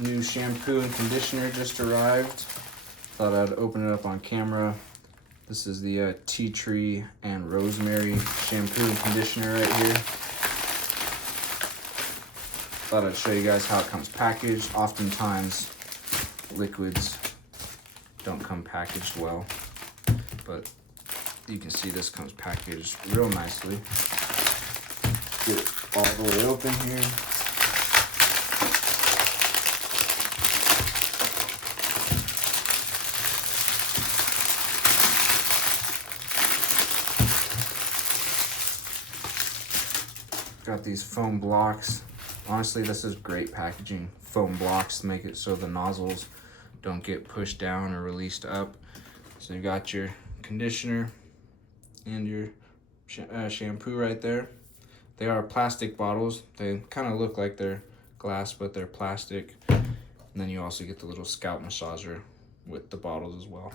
New shampoo and conditioner just arrived. Thought I'd open it up on camera. This is the tea tree and rosemary shampoo and conditioner right here. Thought I'd show you guys how it comes packaged. Oftentimes, liquids don't come packaged well, but you can see this comes packaged real nicely. Get it all the way open here. Got these foam blocks. Honestly, this is great packaging. Foam blocks to make it so the nozzles don't get pushed down or released up. So you got your conditioner and your shampoo right there. They are plastic bottles. They kind of look like they're glass, but they're plastic. And then you also get the little scalp massager with the bottles as well.